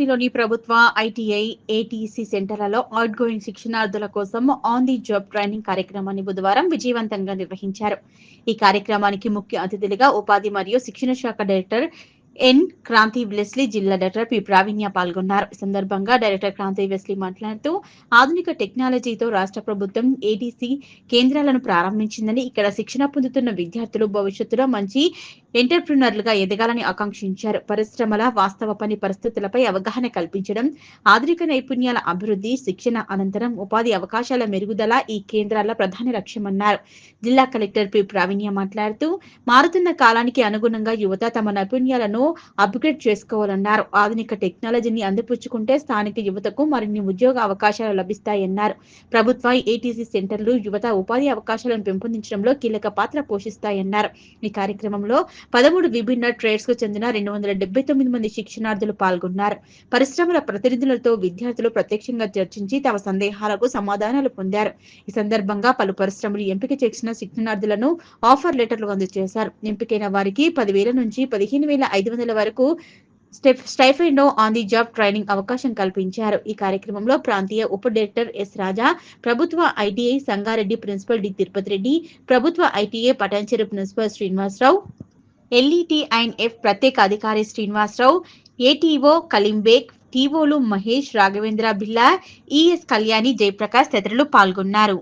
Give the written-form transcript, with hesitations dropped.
సంగారెడ్డిలోని ప్రభుత్వ ITI, ATC సెంటర్లలో out going శిక్షణార్థుల కోసం ఆన్ ది జాబ్ ట్రైనింగ్ కార్యక్రమాన్ని బుధవారం విజయవంతంగా నిర్వహించారు. ఈ కార్యక్రమానికి ముఖ్య అతిథులుగా ఉపాధి మరియు శిక్షణ శాఖ డైరెక్టర్ ఎన్ క్రాంతి వెస్లీ, జిల్లా డైరెక్టర్ పి ప్రావీణ్య పాల్గొన్నారు. ఈ సందర్భంగా డైరెక్టర్ క్రాంతి వెస్లీ మాట్లాడుతూ ఆధునిక టెక్నాలజీతో రాష్ట్ర ప్రభుత్వం ఏటీసీ కేంద్రాలను ప్రారంభించిందని, ఇక్కడ శిక్షణ పొందుతున్న విద్యార్థులు భవిష్యత్తులో మంచి ఎంటర్‌ప్రెన్యూర్‌లుగా ఎదగాలని ఆకాంక్షించారు. పరిశ్రమల వాస్తవ పని పరిస్థితులపై అవగాహన కల్పించడం, ఆధునిక నైపుణ్యాల అభివృద్ధి, శిక్షణ అనంతరం ఉపాధి అవకాశాల మెరుగుదల ఈ కేంద్రాల ప్రధాన లక్ష్యమన్నారు. జిల్లా కలెక్టర్ పి ప్రావీణ్య మాట్లాడుతూ మారుతున్న కాలానికి అనుగుణంగా యువత తమ నైపుణ్యాలను అప్‌గ్రేడ్ చేసుకోవాలన్నారు. ఆధునిక టెక్నాలజీని అందిపుచ్చుకుంటే స్థానిక యువతకు మరిన్ని ఉద్యోగ అవకాశాలు లభిస్తాయన్నారు. ప్రభుత్వ ఏటీసీ సెంటర్లు యువత ఉపాధి అవకాశాలను పెంపొందించడంలో కీలక పాత్ర పోషిస్తాయన్నారు. ఈ కార్యక్రమంలో 13 విభిన్న ట్రేడ్స్ కు చెందిన 279 మంది శిక్షణార్థులు పాల్గొన్నారు. పరిశ్రమల ప్రతినిధులతో విద్యార్థులు ప్రత్యక్షంగా చర్చించి తమ సందేహాలకు సమాధానాలు పొందారు. ఈ సందర్భంగా పలు పరిశ్రమలు ఎంపిక చేసిన శిక్షణార్థులను ఆఫర్ లెటర్లు అందజేశారు. ఎంపికైన వారికి 10,000 నుంచి 15,500 వరకు stipend on the job training అవకాశం కల్పించారు. ఈ కార్యక్రమంలో ప్రాంతీయ ఉప డైరెక్టర్ ఎస్ రాజా, ప్రభుత్వ ITI Sangareddy principal D Tirupati Reddy, ప్రభుత్వ ITI Patancheru principal Srinivasarao, LETIF ప్రత్యేక అధికారి శ్రీనివాసరావు, ఏటీఓ కలీంబేగ్, టీఓలు మహేష్, రాఘవేంద్ర బిల్లా, ఈఎస్ కళ్యాణి, జయప్రకాష్ తదితరులు పాల్గొన్నారు.